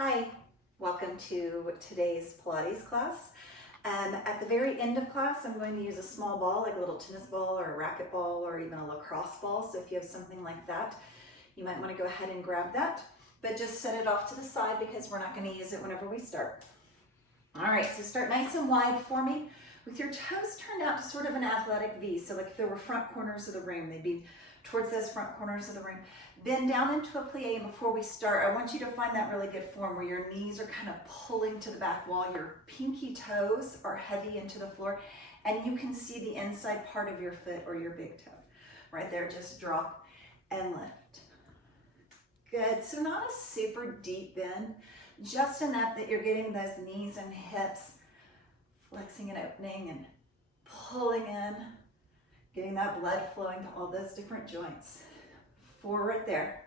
Hi, welcome to today's Pilates class. At the very end of class, I'm going to use a small ball, like a little tennis ball or a racket ball or even a lacrosse ball. So if you have something like that, you might want to go ahead and grab that, but just set it off to the side because we're not going to use it whenever we start. All right, so start nice and wide for me with your toes turned out to sort of an athletic V. So like if there were front corners of the room, they'd be towards those front corners of the room. Bend down into a plie, and before we start, I want you to find that really good form where your knees are kind of pulling to the back wall, your pinky toes are heavy into the floor, and you can see the inside part of your foot or your big toe. Right there, just drop and lift. Good, so not a super deep bend, just enough that you're getting those knees and hips flexing and opening and pulling in, getting that blood flowing to all those different joints. 4 right there.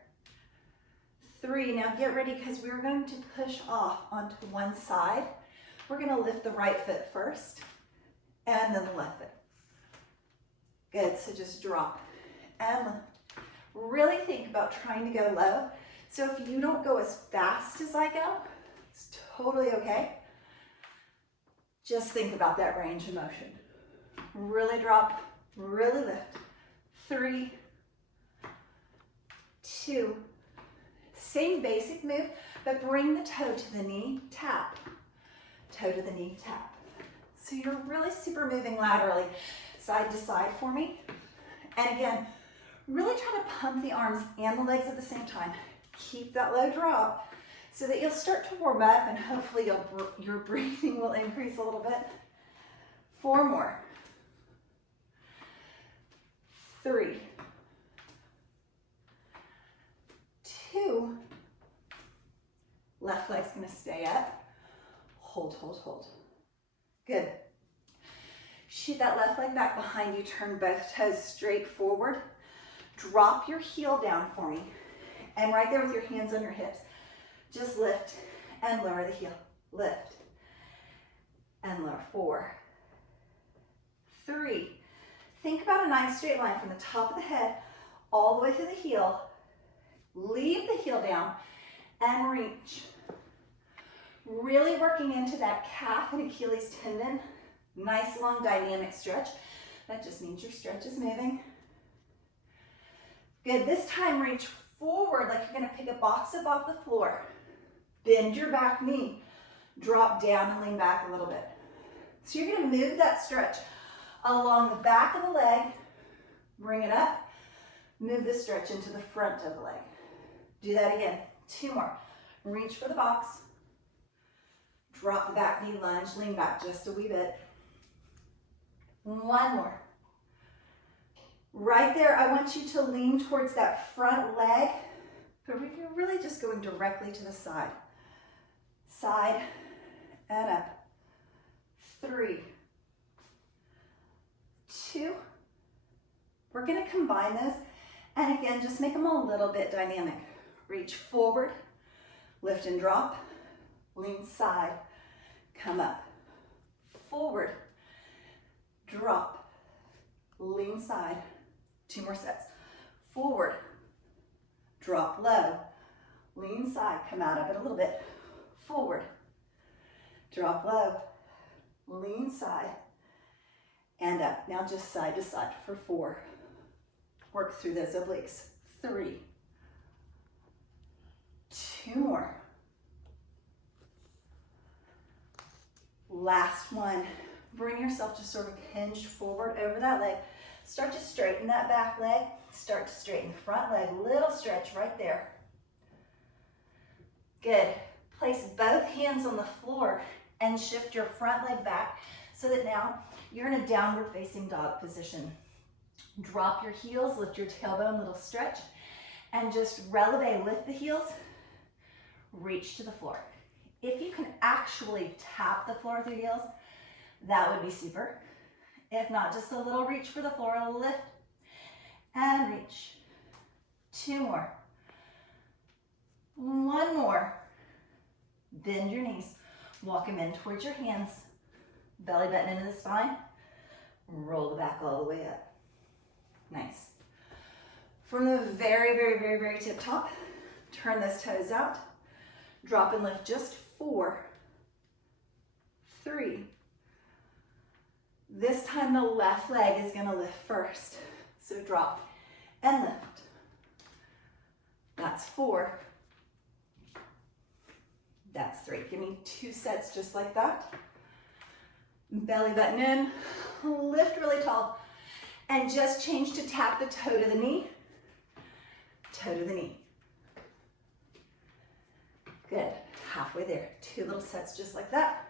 3, now get ready because we're going to push off onto one side. We're going to lift the right foot first and then the left foot. Good, so just drop and lift. Really think about trying to go low. So if you don't go as fast as I go, it's totally okay. Just think about that range of motion. Really drop, really lift. 3, 2, same basic move, but bring the toe to the knee, tap. Toe to the knee, tap. So you're really super moving laterally, side to side for me. And again, really try to pump the arms and the legs at the same time. Keep that low drop so that you'll start to warm up and hopefully your breathing will increase a little bit. 4 more. 3, 2, left leg's gonna stay up. Hold, hold, hold. Good. Shoot that left leg back behind you, turn both toes straight forward. Drop your heel down for me. And right there with your hands on your hips, just lift and lower the heel. Lift and lower. 4, 3. Think about a nice straight line from the top of the head all the way through the heel. Leave the heel down and reach. Really working into that calf and Achilles tendon. Nice long dynamic stretch. That just means your stretch is moving. Good, this time reach forward like you're gonna pick a box up off the floor. Bend your back knee. Drop down and lean back a little bit. So you're gonna move that stretch along the back of the leg. Bring it up. Move the stretch into the front of the leg. Do that again. 2 more. Reach for the box. Drop the back knee, lunge, lean back just a wee bit. 1 more. Right there, I want you to lean towards that front leg, but you're really just going directly to the side. Side and up. 3, 2. We're gonna combine those, and again, just make them a little bit dynamic. Reach forward, lift and drop, lean side, come up, forward, drop, lean side. 2 more sets. Forward, drop low, lean side, come out of it a little bit. Forward, drop low, lean side, and up. Now just side to side for 4. Work through those obliques. 3, 2 more. Last one. Bring yourself to sort of hinged forward over that leg. Start to straighten that back leg. Start to straighten the front leg. Little stretch right there. Good. Place both hands on the floor and shift your front leg back so that now you're in a downward facing dog position. Drop your heels, lift your tailbone, little stretch, and just releve, lift the heels, reach to the floor. If you can actually tap the floor with your heels, that would be super. If not, just a little reach for the floor, lift and reach. 2 more. 1 more. Bend your knees. Walk them in towards your hands. Belly button into the spine. Roll the back all the way up. Nice. From the very, very, very, very tip top, turn those toes out. Drop and lift just 4, 3. This time the left leg is gonna lift first. So drop and lift. That's 4. That's 3. Give me 2 sets just like that. Belly button in, lift really tall, and just change to tap the toe to the knee, toe to the knee. Good, halfway there. 2 little sets just like that.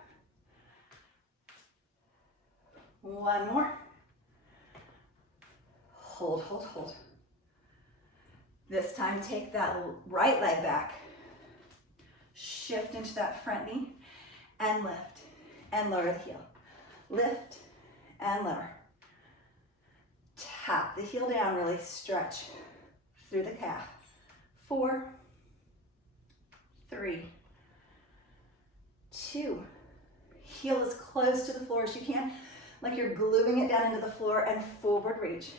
1 more. Hold, hold, hold. This time take that right leg back. Shift into that front knee and lift and lower the heel. Lift and lower. Tap the heel down, really stretch through the calf. 4, 3, 2. Heel as close to the floor as you can, like you're gluing it down into the floor, and forward reach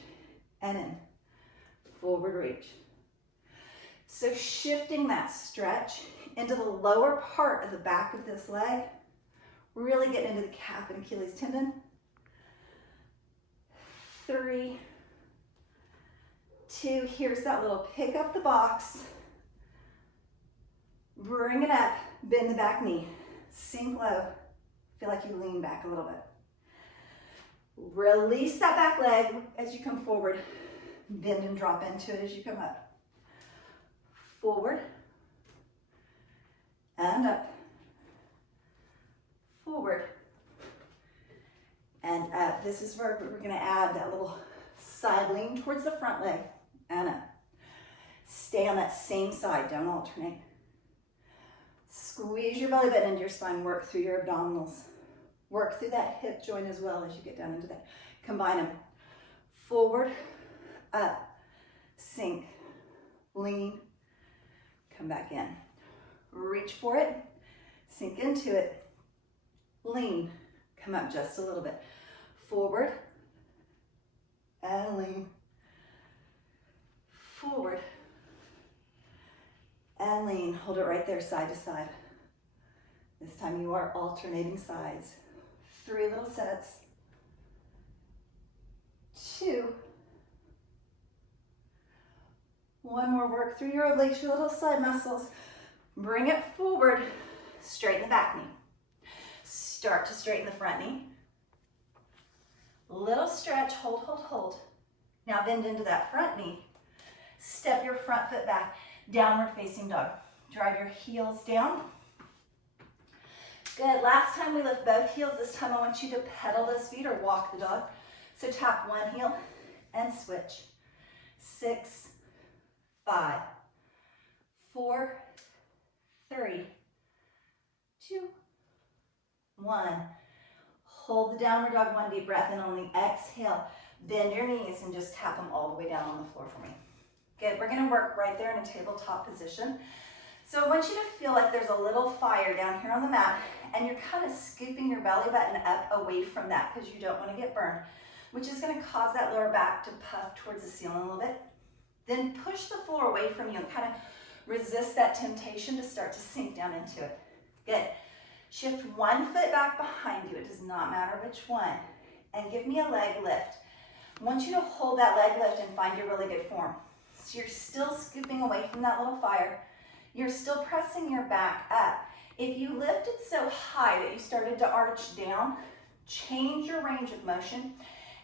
and in. Forward reach. So shifting that stretch into the lower part of the back of this leg, really getting into the calf and Achilles tendon. 3, 2, here's that little pick up the box, bring it up, bend the back knee, sink low, feel like you lean back a little bit. Release that back leg as you come forward, bend and drop into it as you come up. Forward and up, forward and up. This is where we're going to add that little side lean towards the front leg and up. Stay on that same side, don't alternate. Squeeze your belly button into your spine, work through your abdominals. Work through that hip joint as well as you get down into that. Combine them. Forward, up, sink, lean, come back in. Reach for it, sink into it, lean, come up just a little bit. Forward, and lean. Forward, and lean. Hold it right there, side to side. This time you are alternating sides. 3 little sets. 2. 1 more, work through your obliques, your little side muscles. Bring it forward, straighten the back knee. Start to straighten the front knee. Little stretch, hold, hold, hold. Now bend into that front knee. Step your front foot back, downward facing dog. Drive your heels down. Good, last time we lift both heels. This time I want you to pedal those feet or walk the dog. So tap one heel and switch. 6, 5, 4, 3, 2, 1. Hold the downward dog, 1 deep breath, and on the exhale, bend your knees and just tap them all the way down on the floor for me. Good, we're gonna work right there in a tabletop position. So I want you to feel like there's a little fire down here on the mat, and you're kind of scooping your belly button up away from that because you don't want to get burned, which is going to cause that lower back to puff towards the ceiling a little bit. Then push the floor away from you and kind of resist that temptation to start to sink down into it. Good. Shift 1 foot back behind you. It does not matter which one. And give me a leg lift. I want you to hold that leg lift and find your really good form. So you're still scooping away from that little fire. You're still pressing your back up. If you lifted so high that you started to arch down, change your range of motion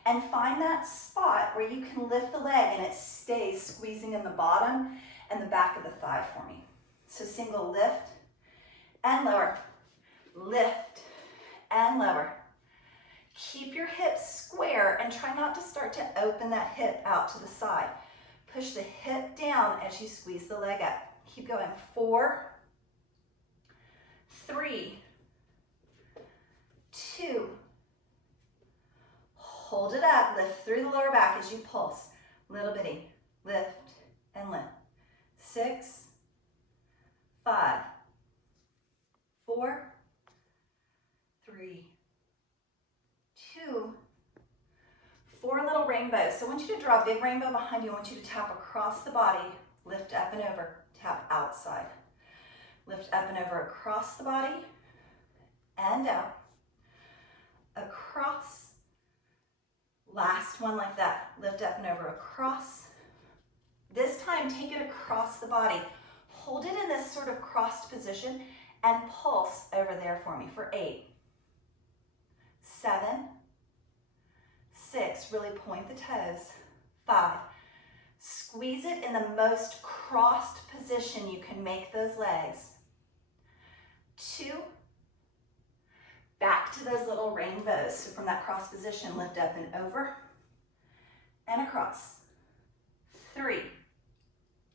and find that spot where you can lift the leg and it stays squeezing in the bottom and the back of the thigh for me. So single lift and lower, lift and lower. Keep your hips square and try not to start to open that hip out to the side. Push the hip down as you squeeze the leg up. Keep going. 4, 3, 2. Hold it up. Lift through the lower back as you pulse. Little bitty. Lift and lift. 6, 5, 4, 3, 2. 4 little rainbows. So I want you to draw a big rainbow behind you. I want you to tap across the body, lift up and over, tap outside. Lift up and over across the body and out. Across. Last one like that. Lift up and over across. This time, take it across the body. Hold it in this sort of crossed position and pulse over there for me for 8, 7, 6, really point the toes, 5, squeeze it in the most crossed position you can make those legs, 2, back to those little rainbows. So from that cross position, lift up and over and across, 3,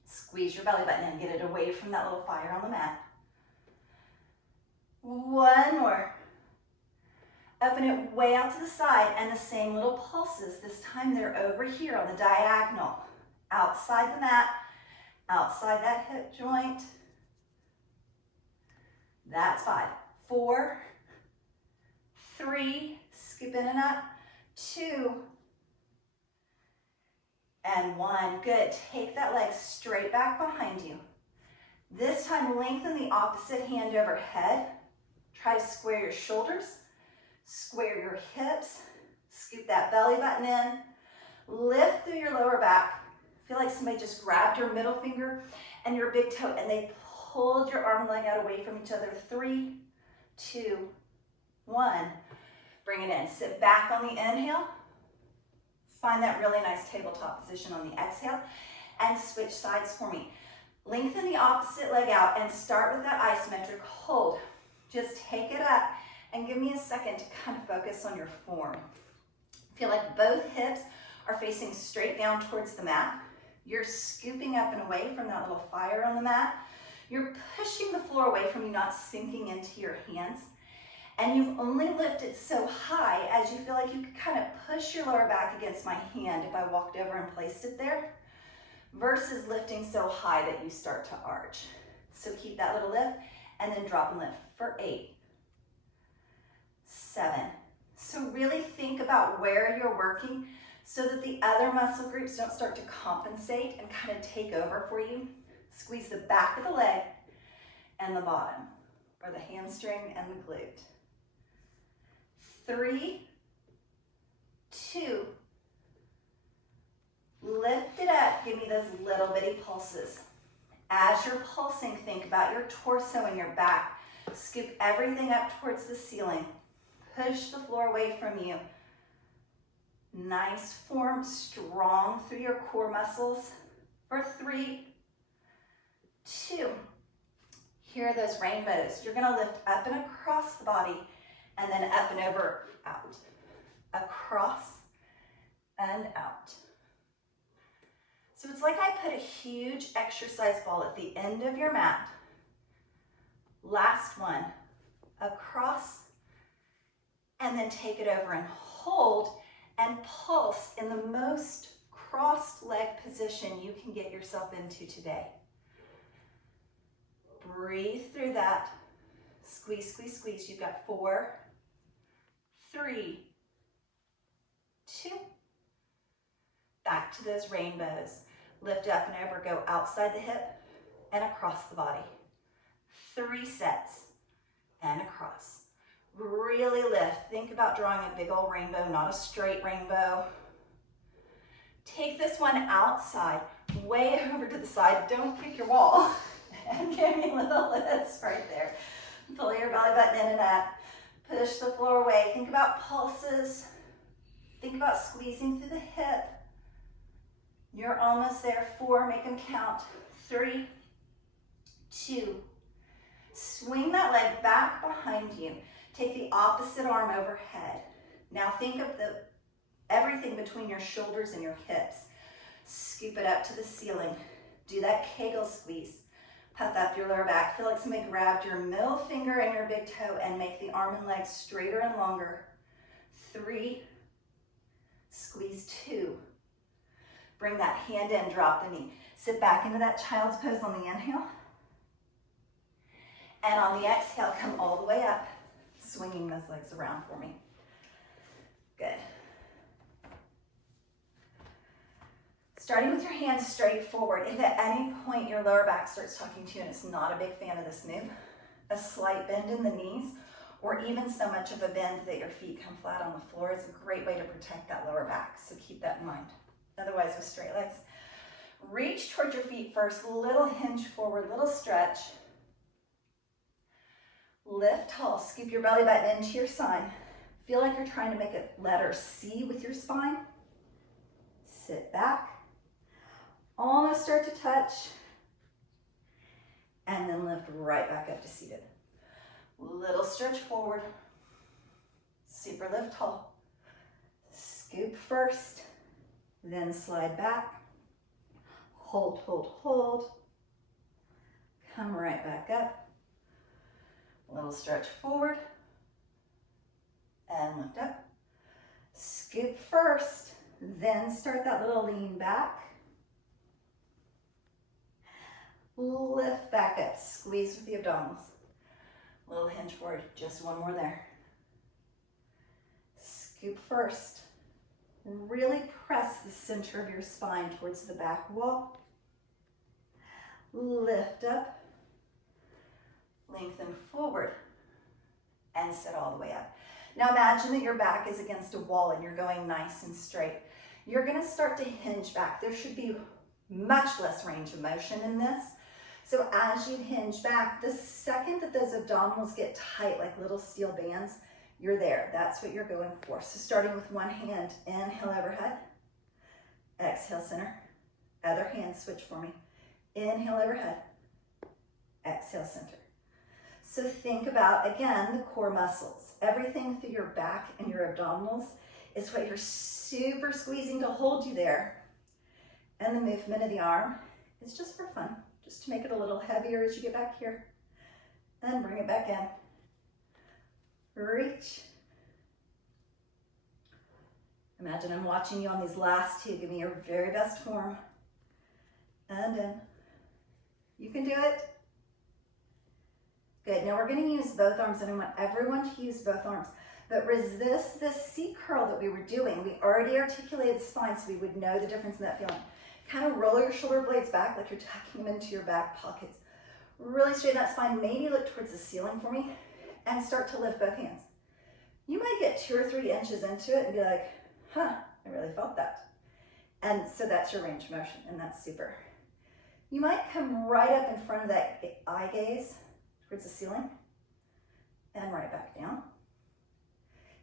squeeze your belly button in, get it away from that little fire on the mat, 1 more. Open it way out to the side and the same little pulses. This time they're over here on the diagonal. Outside the mat, outside that hip joint. That's 5. 4, 3, scoop in and up, 2, and 1. Good. Take that leg straight back behind you. This time lengthen the opposite hand overhead. Try to square your shoulders. Square your hips, scoop that belly button in, lift through your lower back. Feel like somebody just grabbed your middle finger and your big toe and they pulled your arm and leg out away from each other. 3, 2, 1. Bring it in. Sit back on the inhale. Find that really nice tabletop position on the exhale and switch sides for me. Lengthen the opposite leg out and start with that isometric hold. Just take it up. And give me a second to kind of focus on your form. Feel like both hips are facing straight down towards the mat. You're scooping up and away from that little fire on the mat. You're pushing the floor away from you, not sinking into your hands. And you've only lifted so high as you feel like you could kind of push your lower back against my hand if I walked over and placed it there, versus lifting so high that you start to arch. So keep that little lift and then drop and lift for 8, 7. So really think about where you're working so that the other muscle groups don't start to compensate and kind of take over for you. Squeeze the back of the leg and the bottom, or the hamstring and the glute. 3, 2, lift it up. Give me those little bitty pulses. As you're pulsing, think about your torso and your back. Scoop everything up towards the ceiling. Push the floor away from you. Nice form, strong through your core muscles. For 3, 2. Here are those rainbows. You're gonna lift up and across the body and then up and over, out. Across and out. So it's like I put a huge exercise ball at the end of your mat. Last one, across, and then take it over and hold and pulse in the most crossed leg position you can get yourself into today. Breathe through that. Squeeze, squeeze, squeeze. You've got 4, 3, 2. Back to those rainbows. Lift up and over, go outside the hip and across the body. 3 sets and across. Really lift. Think about drawing a big old rainbow, not a straight rainbow. Take this one outside, way over to the side. Don't kick your wall. And give me little lifts right there. Pull your belly button in and up. Push the floor away. Think about pulses. Think about squeezing through the hip. You're almost there. 4, make them count. 3, 2. Swing that leg back behind you. Take the opposite arm overhead. Now think of everything between your shoulders and your hips. Scoop it up to the ceiling. Do that Kegel squeeze. Puff up your lower back. Feel like somebody grabbed your middle finger and your big toe and make the arm and leg straighter and longer. 3, squeeze 2. Bring that hand in, drop the knee. Sit back into that child's pose on the inhale. And on the exhale, come all the way up, swinging those legs around for me. Good. Starting with your hands straight forward. If at any point your lower back starts talking to you and it's not a big fan of this move, a slight bend in the knees, or even so much of a bend that your feet come flat on the floor is a great way to protect that lower back. So keep that in mind. Otherwise, with straight legs, reach towards your feet first, little hinge forward, little stretch. Lift tall, scoop your belly button into your spine. Feel like you're trying to make a letter C with your spine. Sit back. Almost start to touch, and then lift right back up to seated. Little stretch forward, super lift tall. Scoop first, then slide back. Hold, hold, hold. Come right back up. Little stretch forward, and lift up. Scoop first, then start that little lean back. Lift back up, squeeze with the abdominals. Little hinge forward, just one more there. Scoop first. Really press the center of your spine towards the back wall. Lift up. Lengthen forward. And sit all the way up. Now imagine that your back is against a wall and you're going nice and straight. You're going to start to hinge back. There should be much less range of motion in this. So as you hinge back, the second that those abdominals get tight like little steel bands, you're there. That's what you're going for. So starting with one hand, inhale overhead, exhale center. Other hand, switch for me. Inhale overhead, exhale center. So think about, again, the core muscles. Everything through your back and your abdominals is what you're super squeezing to hold you there. And the movement of the arm is just for fun. Just to make it a little heavier as you get back here. And bring it back in. Reach. Imagine I'm watching you on these last two. Give me your very best form. And in. You can do it. Good. Now we're going to use both arms, and I want everyone to use both arms. But resist this C curl that we were doing. We already articulated the spine, so we would know the difference in that feeling. Kind of roll your shoulder blades back like you're tucking them into your back pockets. Really straighten that spine. Maybe look towards the ceiling for me and start to lift both hands. You might get 2 or 3 inches into it and be like, huh, I really felt that. And so that's your range of motion, and that's super. You might come right up in front of that eye gaze towards the ceiling and right back down.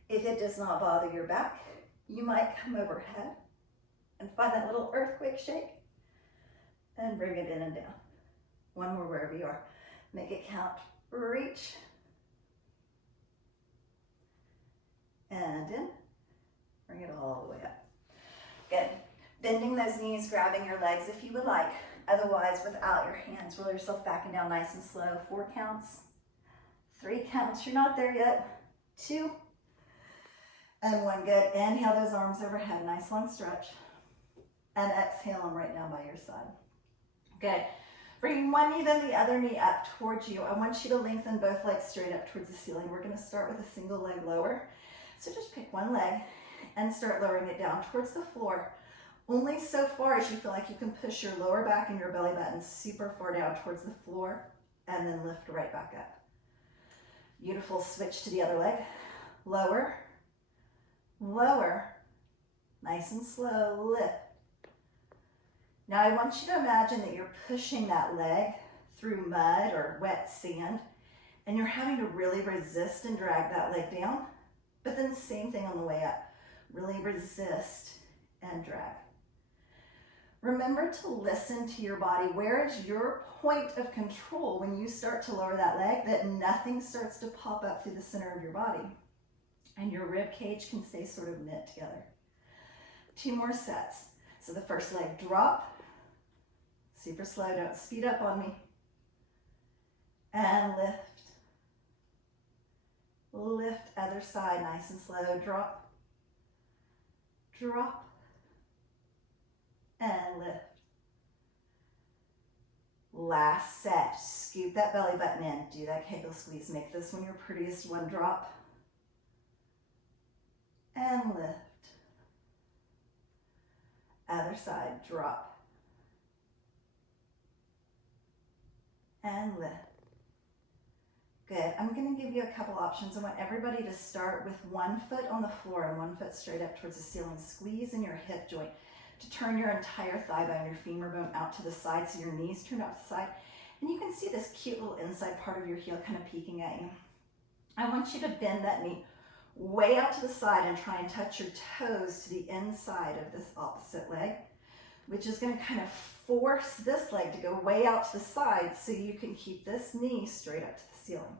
If it does not bother your back, you might come overhead and find that little earthquake shake and bring it in and down. One more wherever you are. Make it count. Reach. And in. Bring it all the way up. Good. Bending those knees, grabbing your legs if you would like. Otherwise, without your hands, roll yourself back and down nice and slow. 4 counts. 3 counts. You're not there yet. 2. And 1. Good. Inhale those arms overhead. Nice long stretch. And exhale them right down by your side. Good. Bring one knee, then the other knee up towards you. I want you to lengthen both legs straight up towards the ceiling. We're going to start with a single leg lower. So just pick one leg and start lowering it down towards the floor. Only so far as you feel like you can push your lower back and your belly button super far down towards the floor, and then lift right back up. Beautiful. Switch to the other leg. Lower, lower, nice and slow, lift. Now I want you to imagine that you're pushing that leg through mud or wet sand, and you're having to really resist and drag that leg down, but then same thing on the way up. Really resist and drag. Remember to listen to your body. Where is your point of control when you start to lower that leg, that nothing starts to pop up through the center of your body and your rib cage can stay sort of knit together. 2 more sets. So the first leg, drop, super slow, don't speed up on me, and lift. Lift, other side, nice and slow, drop, drop, and lift. Last set, scoop that belly button in, do that kegel squeeze, make this one your prettiest one, drop, and lift. Other side, drop. And lift. Good. I'm going to give you a couple options. I want everybody to start with one foot on the floor and one foot straight up towards the ceiling. Squeeze in your hip joint to turn your entire thigh bone, your femur bone out to the side, so your knees turn out to the side. And you can see this cute little inside part of your heel kind of peeking at you. I want you to bend that knee way out to the side and try and touch your toes to the inside of this opposite leg, which is going to kind of force this leg to go way out to the side so you can keep this knee straight up to the ceiling.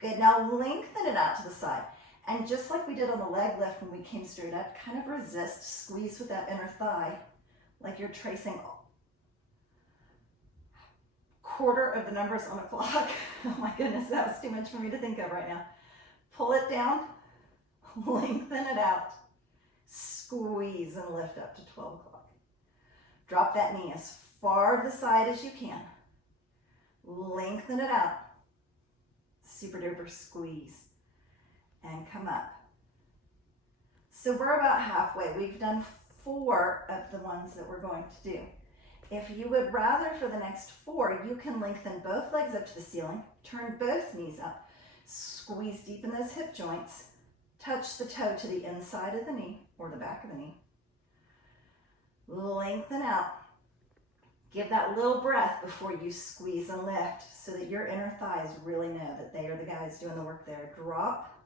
Good, now lengthen it out to the side. And just like we did on the leg lift when we came straight up, kind of resist, squeeze with that inner thigh like you're tracing quarter of the numbers on a clock. Oh my goodness, that was too much for me to think of right now. Pull it down, lengthen it out, squeeze and lift up to 12 o'clock. Drop that knee as far to the side as you can. Lengthen it out. Super duper squeeze. And come up. So we're about halfway. We've done 4 of the ones that we're going to do. If you would rather for the next 4, you can lengthen both legs up to the ceiling, turn both knees up, squeeze deep in those hip joints, touch the toe to the inside of the knee or the back of the knee. Lengthen out. Give that little breath before you squeeze and lift so that your inner thighs really know that they are the guys doing the work there. Drop,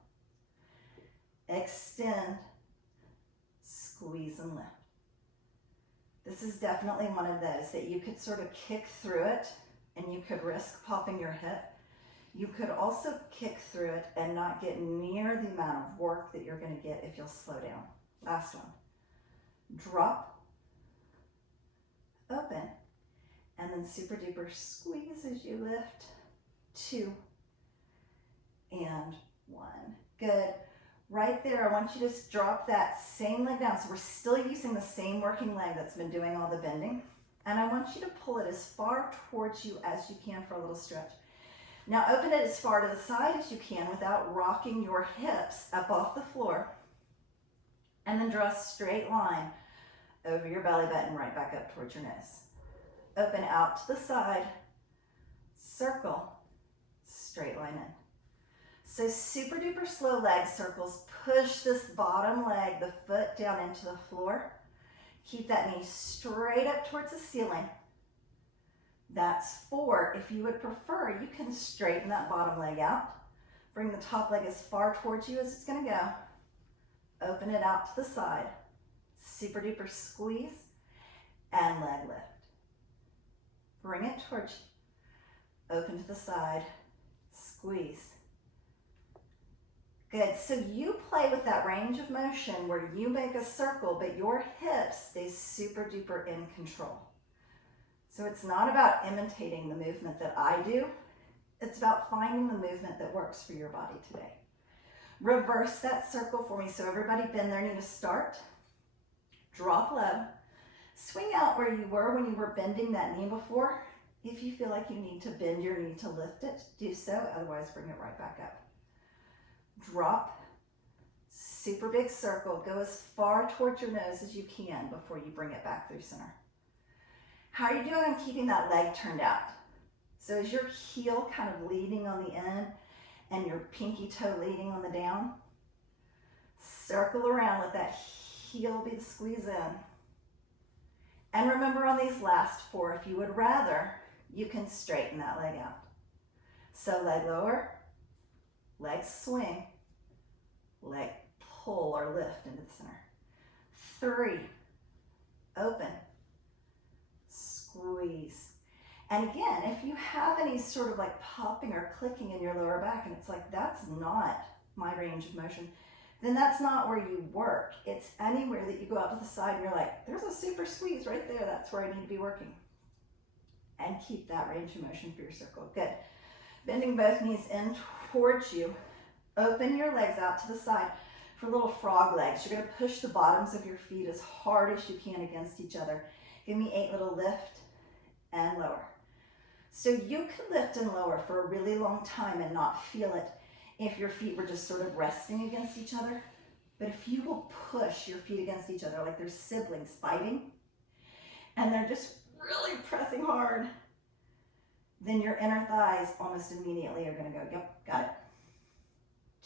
extend, squeeze and lift. This is definitely one of those that you could sort of kick through it and you could risk popping your hip. You could also kick through it and not get near the amount of work that you're going to get if you'll slow down. Last one. Drop, open, and then super duper squeeze as you lift. 2 and 1. Good. Right there, I want you to just drop that same leg down. So we're still using the same working leg that's been doing all the bending. And I want you to pull it as far towards you as you can for a little stretch. Now open it as far to the side as you can without rocking your hips up off the floor. And then draw a straight line over your belly button right back up towards your nose. Open out to the side, circle, straight line in. So super duper slow leg circles. Push this bottom leg, the foot down into the floor. Keep that knee straight up towards the ceiling. That's 4. If you would prefer, you can straighten that bottom leg out. Bring the top leg as far towards you as it's going to go. Open it out to the side. Super duper squeeze and leg lift. Bring it towards you. Open to the side. Squeeze. Good, so you play with that range of motion where you make a circle, but your hips stay super duper in control. So it's not about imitating the movement that I do. It's about finding the movement that works for your body today. Reverse that circle for me. So everybody bend their knee to start. Drop low. Swing out where you were when you were bending that knee before. If you feel like you need to bend your knee to lift it, do so. Otherwise, bring it right back up. Drop, super big circle. Go as far towards your nose as you can before you bring it back through center. How are you doing on keeping that leg turned out? So is your heel kind of leading on the in and your pinky toe leading on the down? Circle around, let that heel be the squeeze in. And remember on these last 4, if you would rather, you can straighten that leg out. So leg lower, leg swing, leg pull or lift into the center. 3, open, squeeze. And again, if you have any sort of like popping or clicking in your lower back and it's like, that's not my range of motion, then that's not where you work. It's anywhere that you go out to the side and you're like, there's a super squeeze right there. That's where I need to be working. And keep that range of motion for your circle. Good. Bending both knees in towards you. Open your legs out to the side for little frog legs. You're going to push the bottoms of your feet as hard as you can against each other. Give me 8 little lift and lower. So you could lift and lower for a really long time and not feel it if your feet were just sort of resting against each other. But if you will push your feet against each other like they're siblings fighting, and they're just really pressing hard, then your inner thighs almost immediately are gonna go, yep, got it.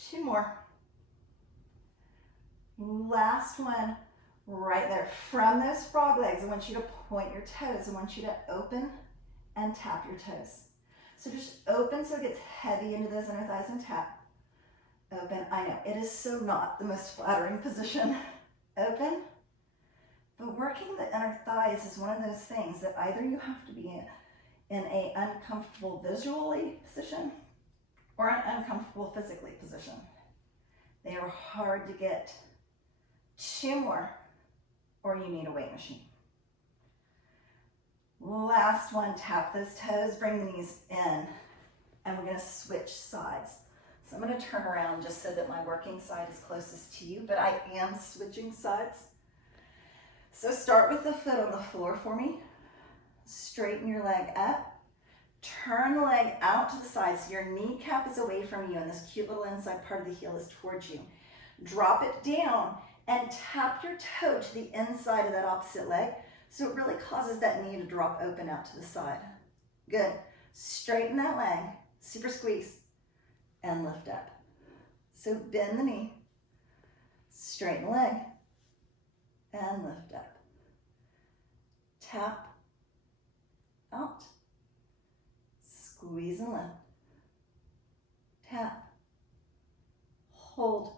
2 more. Last one, right there. From those frog legs, I want you to point your toes. I want you to open and tap your toes. So just open so it gets heavy into those inner thighs and tap. Open. I know, it is so not the most flattering position. Open. But working the inner thighs is one of those things that either you have to be in an uncomfortable visually position or an uncomfortable physically position. They are hard to get. 2 more, or you need a weight machine. Last one, tap those toes, bring the knees in, and we're gonna switch sides. So I'm gonna turn around just so that my working side is closest to you, but I am switching sides. So start with the foot on the floor for me. Straighten your leg up. Turn the leg out to the side so your kneecap is away from you and this cute little inside part of the heel is towards you. Drop it down and tap your toe to the inside of that opposite leg so it really causes that knee to drop open out to the side. Good. Straighten that leg, super squeeze, and lift up. So bend the knee, straighten the leg, and lift up. Tap, out, squeeze and lift. Tap, hold.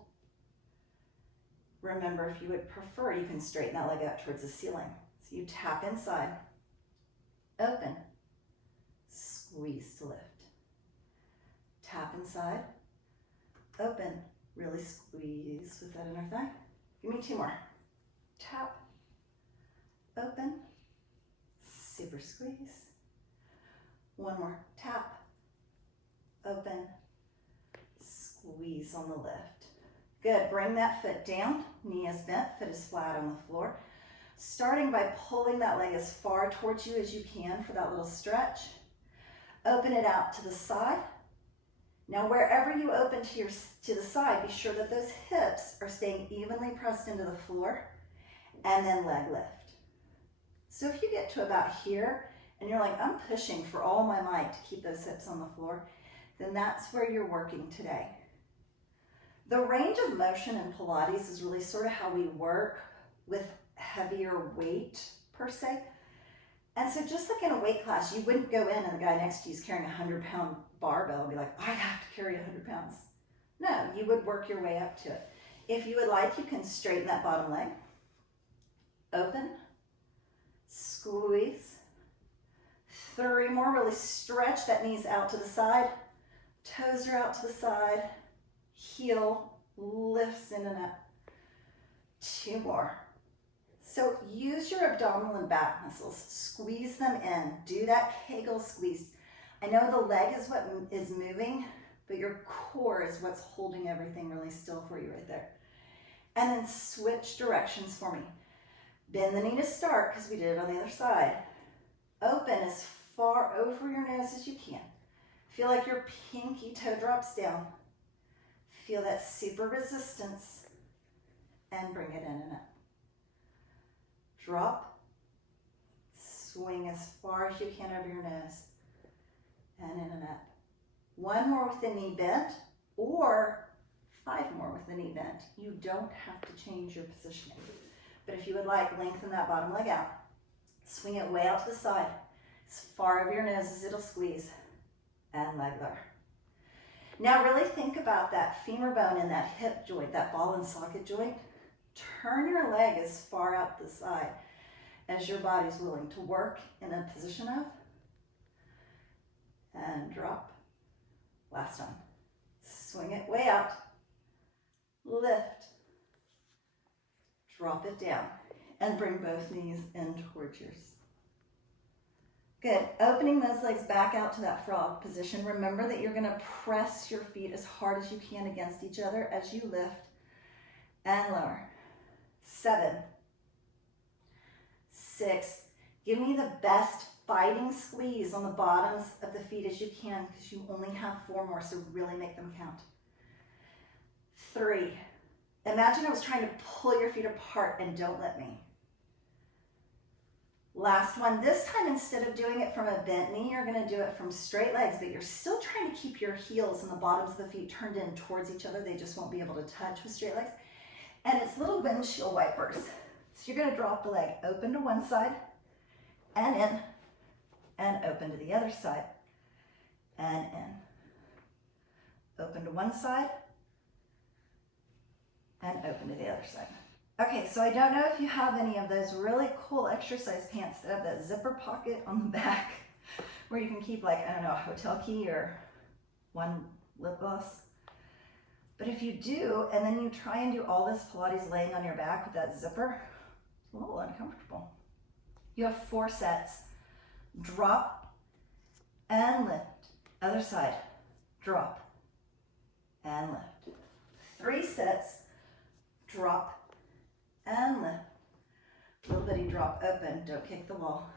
Remember, if you would prefer, you can straighten that leg up towards the ceiling. So you tap inside, open, squeeze to lift. Tap inside, open, really squeeze with that inner thigh. Give me 2 more. Tap, open, super squeeze. 1 more. Tap, open, squeeze on the lift. Good. Bring that foot down. Knee is bent, foot is flat on the floor. Starting by pulling that leg as far towards you as you can for that little stretch. Open it out to the side. Now, wherever you open to the side, be sure that those hips are staying evenly pressed into the floor, and then leg lift. So if you get to about here, and you're like, I'm pushing for all my might to keep those hips on the floor, then that's where you're working today. The range of motion in Pilates is really sort of how we work with heavier weight, per se. And so just like in a weight class, you wouldn't go in and the guy next to you is carrying a 100-pound barbell and be like, I have to carry 100 pounds. No, you would work your way up to it. If you would like, you can straighten that bottom leg. Open, squeeze. 3 more, really stretch that knees out to the side. Toes are out to the side. Heel lifts in and up. 2 more. So use your abdominal and back muscles. Squeeze them in. Do that Kegel squeeze. I know the leg is what is moving, but your core is what's holding everything really still for you right there. And then switch directions for me. Bend the knee to start because we did it on the other side. Open as far over your nose as you can. Feel like your pinky toe drops down. Feel that super resistance and bring it in and up. Drop, swing as far as you can over your nose and in and up. 1 more with the knee bent or 5 more with the knee bent. You don't have to change your positioning. But if you would like, lengthen that bottom leg out. Swing it way out to the side, as far over your nose as it'll squeeze, and leg lower. Now really think about that femur bone in that hip joint, that ball and socket joint. Turn your leg as far out the side as your body's willing to work in a position of. And drop. Last one. Swing it way out. Lift. Drop it down. And bring both knees in towards yours. Good. Opening those legs back out to that frog position. Remember that you're going to press your feet as hard as you can against each other as you lift and lower. 7, 6. Give me the best fighting squeeze on the bottoms of the feet as you can because you only have 4 more, so really make them count. 3, Imagine I was trying to pull your feet apart and don't let me. Last one. This time, instead of doing it from a bent knee, you're going to do it from straight legs, but you're still trying to keep your heels and the bottoms of the feet turned in towards each other. They just won't be able to touch with straight legs. And it's little windshield wipers. So you're going to drop the leg open to one side and in, and open to the other side and in. Open to one side and open to the other side. Okay, so I don't know if you have any of those really cool exercise pants that have that zipper pocket on the back where you can keep, like, I don't know, a hotel key or one lip gloss. But if you do, and then you try and do all this Pilates laying on your back with that zipper, it's a little uncomfortable. You have 4 sets. Drop and lift. Other side. Drop and lift. 3 sets. Drop and lift. Little bitty drop open. Don't kick the wall.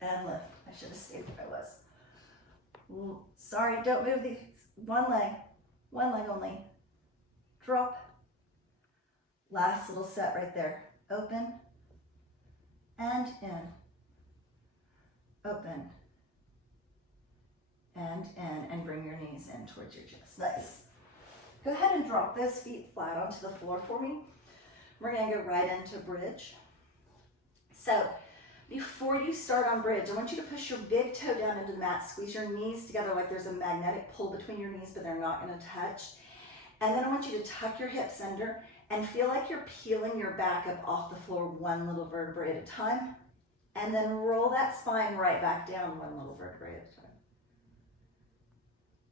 And lift. I should have stayed where I was. Sorry, don't move these. One leg only. Drop. Last little set right there. Open and in. Open and in, and bring your knees in towards your chest. Nice. Go ahead and drop those feet flat onto the floor for me. We're going to go right into bridge. So before you start on bridge, I want you to push your big toe down into the mat. Squeeze your knees together like there's a magnetic pull between your knees, but they're not going to touch. And then I want you to tuck your hips under and feel like you're peeling your back up off the floor one little vertebrae at a time. And then roll that spine right back down one little vertebrae at a time.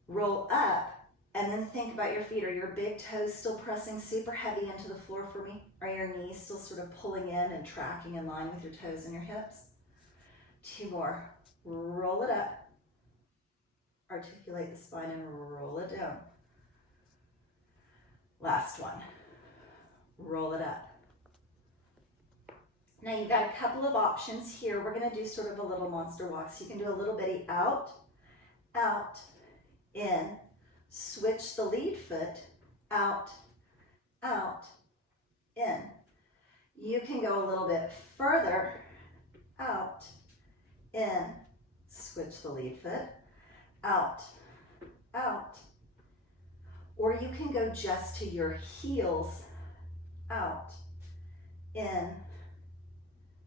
Roll up, and then think about your feet. Are your big toes still pressing super heavy into the floor for me? Are your knees still sort of pulling in and tracking in line with your toes and your hips? 2 more. Roll it up. Articulate the spine and roll it down. Last one. Roll it up. Now you've got a couple of options here. We're going to do sort of a little monster walk. So you can do a little bitty out, out, in. Switch the lead foot, out, out, in. You can go a little bit further, out, in. Switch the lead foot, out, out. Or you can go just to your heels, out, in.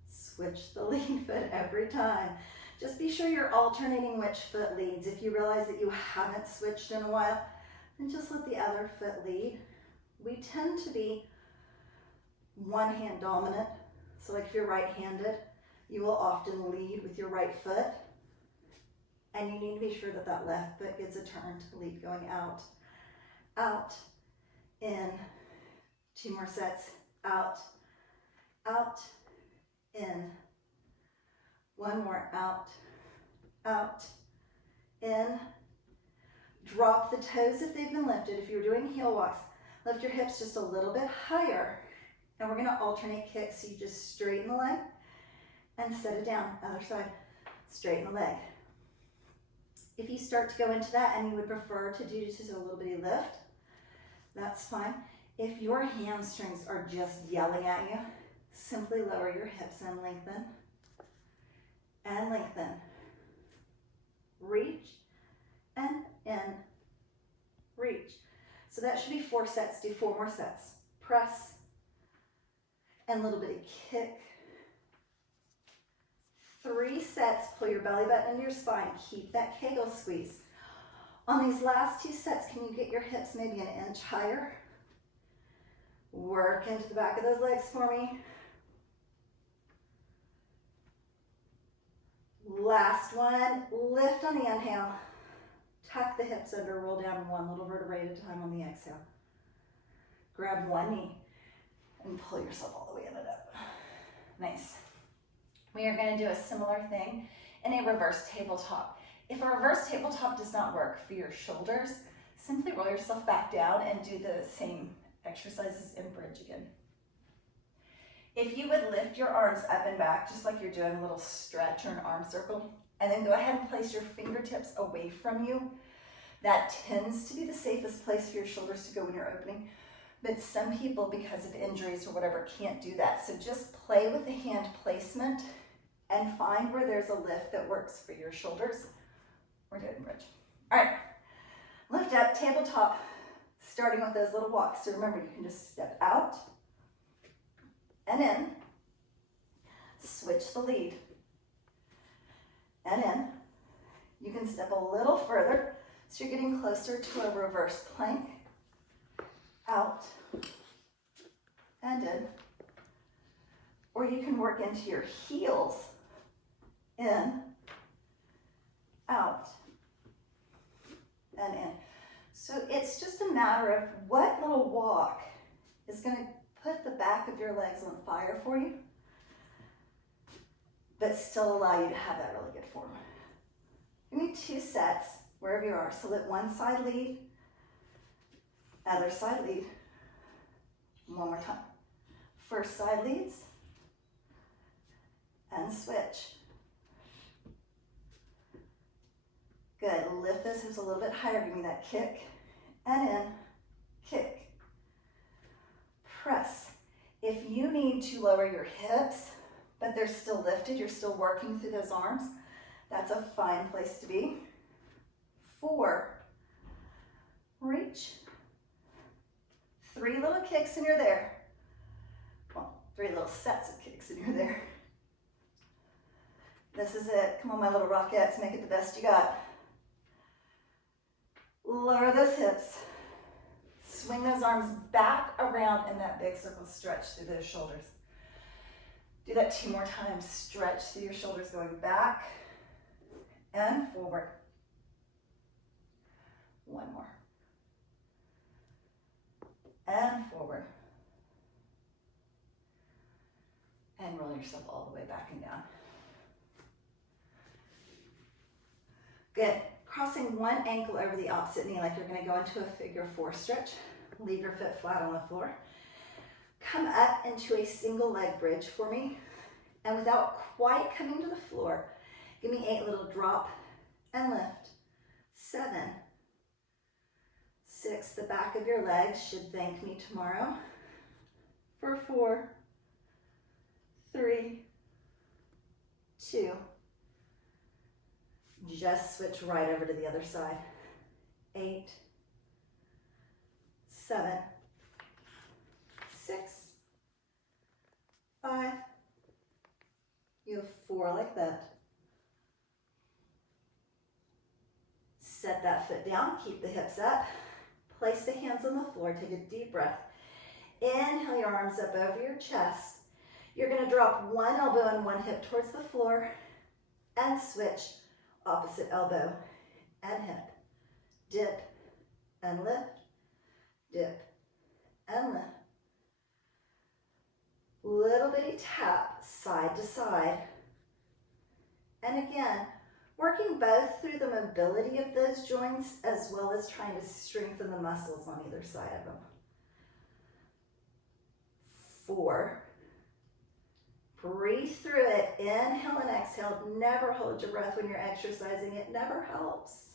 Switch the lead foot every time. Just be sure you're alternating which foot leads. If you realize that you haven't switched in a while, then just let the other foot lead. We tend to be one hand dominant. So like if you're right-handed, you will often lead with your right foot. And you need to be sure that that left foot gets a turn to the lead going out, out, in. 2 more sets. Out, out, in. 1 more, out, out, in. Drop the toes if they've been lifted. If you're doing heel walks, lift your hips just a little bit higher. And we're going to alternate kicks. So you just straighten the leg and set it down. Other side, straighten the leg. If you start to go into that and you would prefer to do just a little bitty lift, that's fine. If your hamstrings are just yelling at you, simply lower your hips and lengthen. And lengthen. Reach and in. Reach. So that should be 4 sets. Do 4 more sets. Press and a little bitty kick. 3 sets. Pull your belly button into your spine. Keep that Kegel squeeze. On these last 2 sets, can you get your hips maybe an inch higher? Work into the back of those legs for me. Last one, lift on the inhale, tuck the hips under, roll down 1 little vertebrae at a time on the exhale. Grab 1 knee and pull yourself all the way in and up. Nice. We are going to do a similar thing in a reverse tabletop. If a reverse tabletop does not work for your shoulders, simply roll yourself back down and do the same exercises in bridge again. If you would lift your arms up and back, just like you're doing a little stretch or an arm circle, and then go ahead and place your fingertips away from you, that tends to be the safest place for your shoulders to go when you're opening. But some people, because of injuries or whatever, can't do that. So just play with the hand placement and find where there's a lift that works for your shoulders. We're doing bridge. All right, lift up, tabletop, starting with those little walks. So remember, you can just step out and in, switch the lead, and in. You can step a little further, so you're getting closer to a reverse plank. Out and in. Or you can work into your heels. In, out, and in. So it's just a matter of what little walk is going to put the back of your legs on fire for you, but still allow you to have that really good form. You need 2 sets wherever you are. So let one side lead, other side lead. One more time. First side leads and switch. Good. Lift those hips a little bit higher. Give me that kick and in, kick, press. If you need to lower your hips, but they're still lifted, you're still working through those arms, that's a fine place to be. 4, reach. 3 little kicks and you're there. Well, 3 little sets of kicks and you're there. This is it. Come on, my little Rockettes, make it the best you got. Lower those hips. Swing those arms back around in that big circle. Stretch through those shoulders. Do that 2 more times. Stretch through your shoulders, going back and forward. 1 more. And forward. And roll yourself all the way back and down. Good. Crossing one ankle over the opposite knee like you're going to go into a figure 4 stretch. Leave your foot flat on the floor. Come up into a single leg bridge for me. And without quite coming to the floor, give me 8 little drop and lift. 7, 6, the back of your legs should thank me tomorrow. For 4, 3, 2, just switch right over to the other side. 8, 7, 6, 5, you have 4 like that. Set that foot down, keep the hips up. Place the hands on the floor, take a deep breath. Inhale your arms up over your chest. You're going to drop one elbow and one hip towards the floor and switch opposite elbow and hip. Dip and lift, dip and lift. Little bitty tap side to side. And again, working both through the mobility of those joints as well as trying to strengthen the muscles on either side of them. 4. Breathe through it. Inhale and exhale. Never hold your breath when you're exercising. It never helps.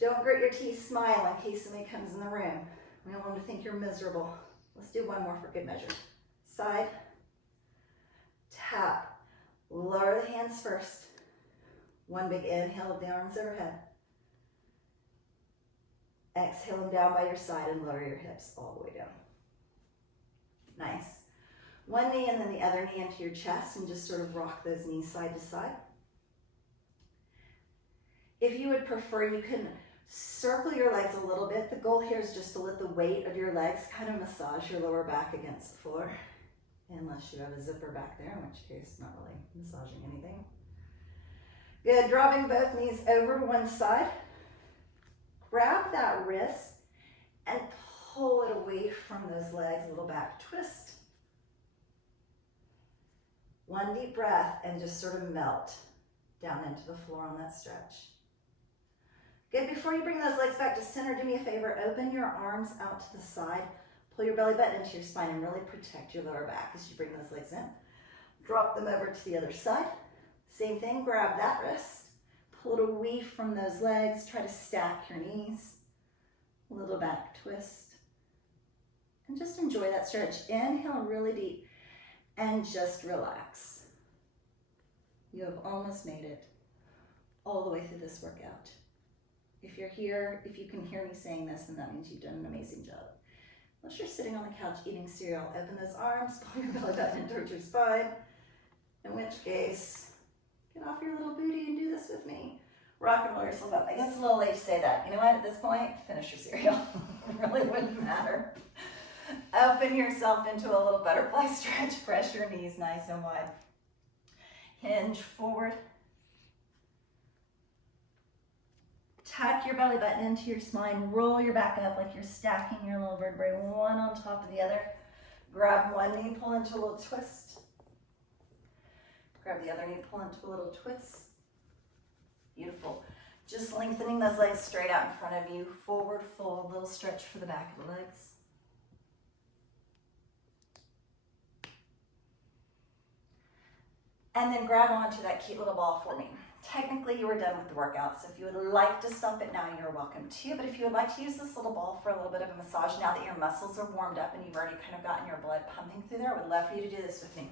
Don't grit your teeth, smile in case somebody comes in the room. We don't want them to think you're miserable. Let's do one more for good measure. Side, tap, lower the hands first. One big inhale of the arms overhead. Exhale them down by your side and lower your hips all the way down. Nice. One knee and then the other knee into your chest and just sort of rock those knees side to side. If you would prefer, you can circle your legs a little bit. The goal here is just to let the weight of your legs kind of massage your lower back against the floor. Unless you have a zipper back there, in which case not really massaging anything. Good, dropping both knees over to one side. Grab that wrist and pull it away from those legs, a little back twist. One deep breath and just sort of melt down into the floor on that stretch. Good, before you bring those legs back to center, do me a favor, open your arms out to the side, pull your belly button into your spine and really protect your lower back as you bring those legs in. Drop them over to the other side. Same thing, grab that wrist, pull it away from those legs, try to stack your knees, a little back twist, And just enjoy that stretch. Inhale really deep and just relax. You have almost made it all the way through this workout. If you're here, if you can hear me saying this, then that means you've done an amazing job. Unless you're sitting on the couch eating cereal, open those arms, pull your belly button in towards your spine, in which case, get off your little booty and do this with me. Rock and roll yourself up. I guess it's a little late to say that. You know what, at this point, finish your cereal. It really wouldn't matter. Open yourself into a little butterfly stretch. Press your knees nice and wide. Hinge forward. Tuck your belly button into your spine. Roll your back up like you're stacking your little vertebrae one on top of the other. Grab one knee, pull into a little twist. Grab the other knee, pull into a little twist. Beautiful. Just lengthening those legs straight out in front of you. Forward fold, little stretch for the back of the legs. And then grab onto that cute little ball for me. Technically, you were done with the workout, so if you would like to stop it now, you're welcome to. But if you would like to use this little ball for a little bit of a massage, now that your muscles are warmed up and you've already kind of gotten your blood pumping through there, I would love for you to do this with me.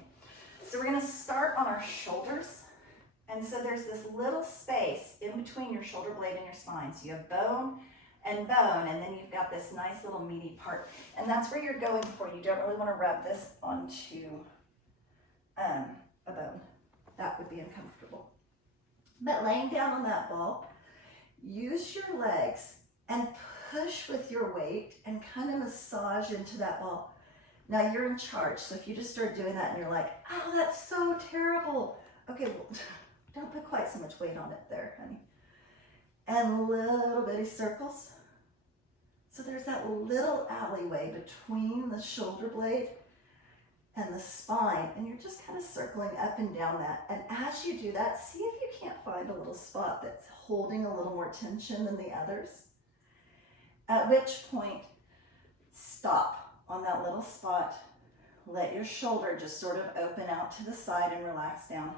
So we're going to start on our shoulders. And so there's this little space in between your shoulder blade and your spine. So you have bone, and then you've got this nice little meaty part. And that's where you're going for. You don't really want to rub this onto a bone. That would be uncomfortable. But laying down on that ball, use your legs and push with your weight and kind of massage into that ball. Now you're in charge, so if you just start doing that and you're like, oh, that's so terrible. Okay, well, don't put quite so much weight on it there, honey. And little bitty circles. So there's that little alleyway between the shoulder blade and the spine, and you're just kind of circling up and down that. And as you do that, see if you can't find a little spot that's holding a little more tension than the others. At which point, stop on that little spot. Let your shoulder just sort of open out to the side and relax down.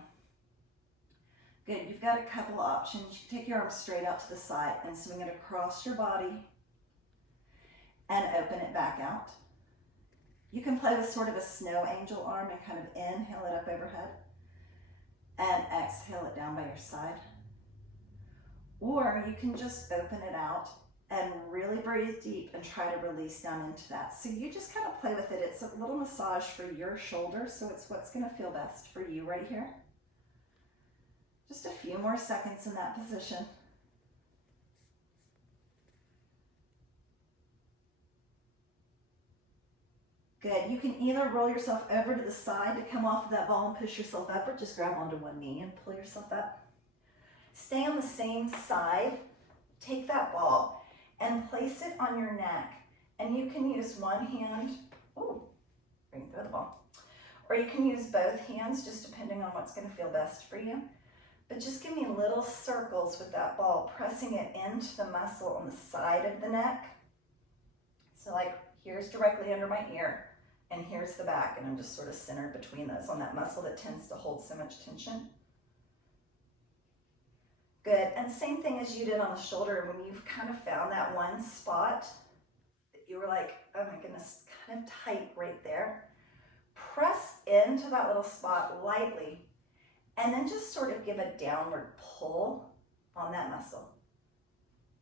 Good, you've got a couple options. You can take your arms straight out to the side and swing it across your body and open it back out. You can play with sort of a snow angel arm and kind of inhale it up overhead and exhale it down by your side. Or you can just open it out and really breathe deep and try to release down into that. So you just kind of play with it. It's a little massage for your shoulder, so it's what's going to feel best for you right here. Just a few more seconds in that position. Good. You can either roll yourself over to the side to come off of that ball and push yourself up, or just grab onto one knee and pull yourself up. Stay on the same side. Take that ball and place it on your neck. And you can use one hand, bring through the ball. Or you can use both hands, just depending on what's going to feel best for you. But just give me little circles with that ball, pressing it into the muscle on the side of the neck. So like here's directly under my ear, and here's the back, and I'm just sort of centered between those on that muscle that tends to hold so much tension. Good, and same thing as you did on the shoulder, when you've kind of found that one spot that you were like, oh my goodness, kind of tight right there. Press into that little spot lightly, and then just sort of give a downward pull on that muscle.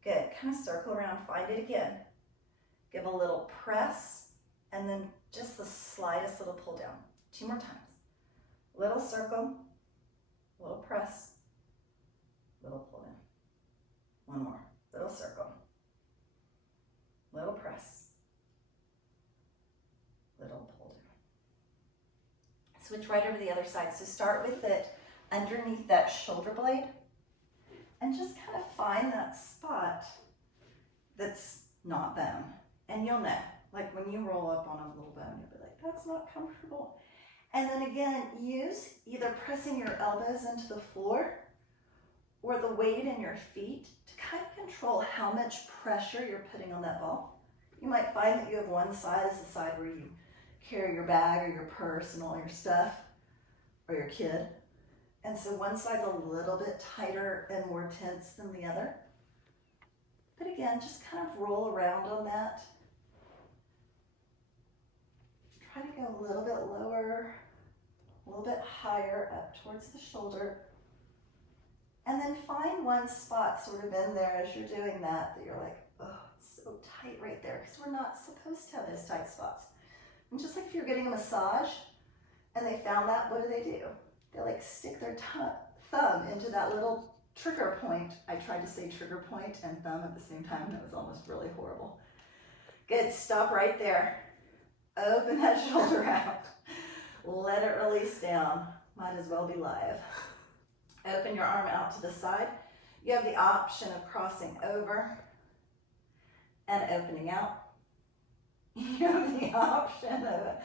Good, kind of circle around, find it again. Give a little press, and then just the slightest little pull down. 2 more times. Little circle, little press, little pull down. 1 more. Little circle, little press, little pull down. Switch right over to the other side. So start with it underneath that shoulder blade, and just kind of find that spot that's not bone. And you'll know, like when you roll up on a little bone, you'll be like, that's not comfortable. And then again, use either pressing your elbows into the floor or the weight in your feet to kind of control how much pressure you're putting on that ball. You might find that you have one side is the side where you carry your bag or your purse and all your stuff, or your kid. And so one side's a little bit tighter and more tense than the other. But again, just kind of roll around on that. try to go a little bit lower, a little bit higher up towards the shoulder. And then find one spot sort of in there as you're doing that you're like, oh, it's so tight right there, because we're not supposed to have those tight spots. And just like if you're getting a massage and they found that, what do? They like stick their thumb into that little trigger point. I tried to say trigger point and thumb at the same time, and it was almost really horrible. Good, stop right there. Open that shoulder out. Let it release down. Might as well be live. Open your arm out to the side. You have the option of crossing over and opening out. You have the option of,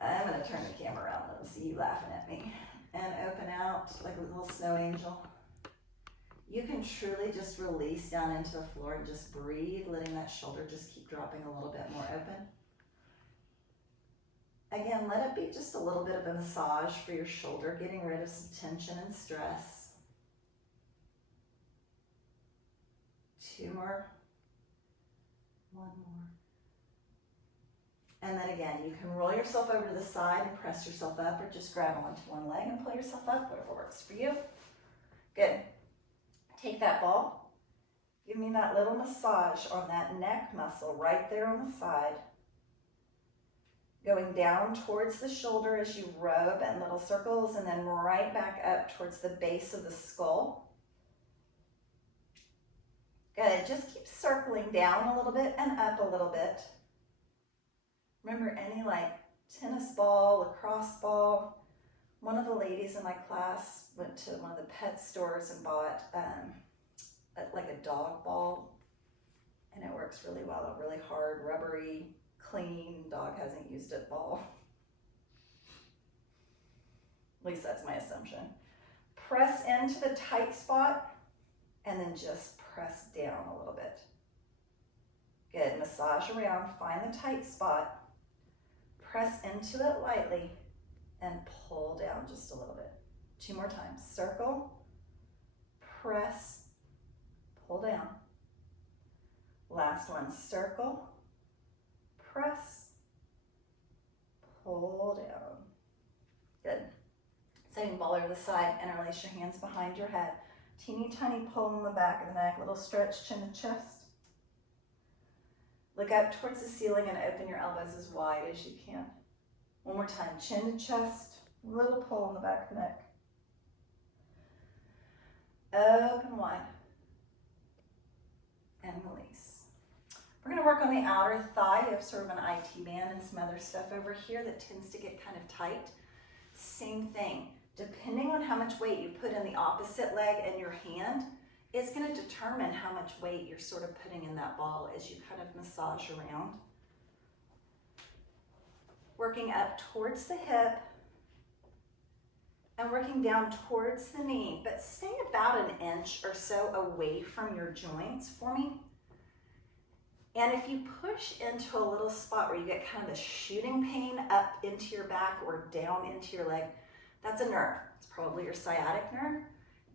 I'm going to turn the camera around and see you laughing at me. And open out like a little snow angel. You can truly just release down into the floor and just breathe, letting that shoulder just keep dropping a little bit more open. Again, let it be just a little bit of a massage for your shoulder, getting rid of some tension and stress. 2 more. 1 more. And then again, you can roll yourself over to the side and press yourself up, or just grab onto one leg and pull yourself up, whatever works for you. Good. Take that ball. Give me that little massage on that neck muscle right there on the side. Going down towards the shoulder as you rub in little circles, and then right back up towards the base of the skull. Good, just keep circling down a little bit and up a little bit. Remember, any like tennis ball, lacrosse ball. One of the ladies in my class went to one of the pet stores and bought like a dog ball, and it works really well, a really hard, rubbery, clean, dog hasn't used it ball. At least that's my assumption. Press into the tight spot and then just press down a little bit. Good, massage around, find the tight spot, press into it lightly and pull down just a little bit. 2 more times. Circle, press, pull down. Last one, circle, press, pull down. Good. Setting ball over the side, interlace your hands behind your head. Teeny tiny pull in the back of the neck, little stretch chin to chest. Look up towards the ceiling and open your elbows as wide as you can. One more time, chin to chest, little pull in the back of the neck. Open wide. And release. We're going to work on the outer thigh. You have sort of an IT band and some other stuff over here that tends to get kind of tight. Same thing. Depending on how much weight you put in the opposite leg and your hand, it's going to determine how much weight you're sort of putting in that ball as you kind of massage around. Working up towards the hip and working down towards the knee, but stay about an inch or so away from your joints for me. And if you push into a little spot where you get kind of the shooting pain up into your back or down into your leg, that's a nerve. It's probably your sciatic nerve.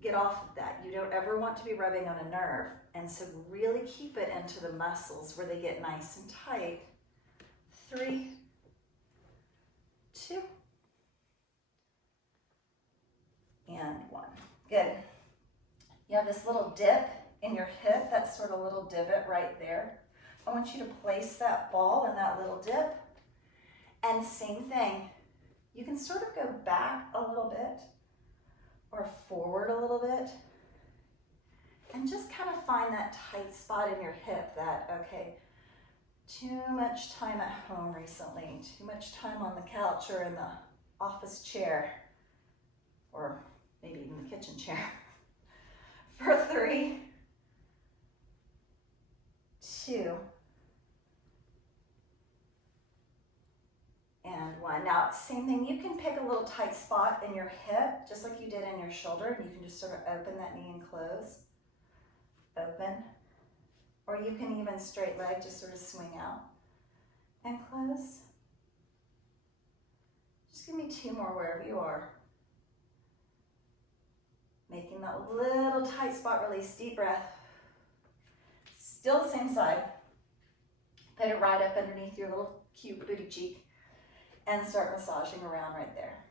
Get off of that. You don't ever want to be rubbing on a nerve. And so really keep it into the muscles where they get nice and tight. 3, 2, and 1. Good. You have this little dip in your hip, that sort of little divot right there. I want you to place that ball in that little dip. And same thing. You can sort of go back a little bit or forward a little bit and just kind of find that tight spot in your hip that, okay, too much time at home recently, too much time on the couch or in the office chair, or maybe even the kitchen chair. For 3, 2, and 1. Now, same thing, you can pick a little tight spot in your hip, just like you did in your shoulder, and you can just sort of open that knee and close. Open. Or you can even straight leg, just sort of swing out and close. Just give me 2 more wherever you are. Making that little tight spot release, deep breath. Still the same side. Put it right up underneath your little cute booty cheek, and start massaging around right there.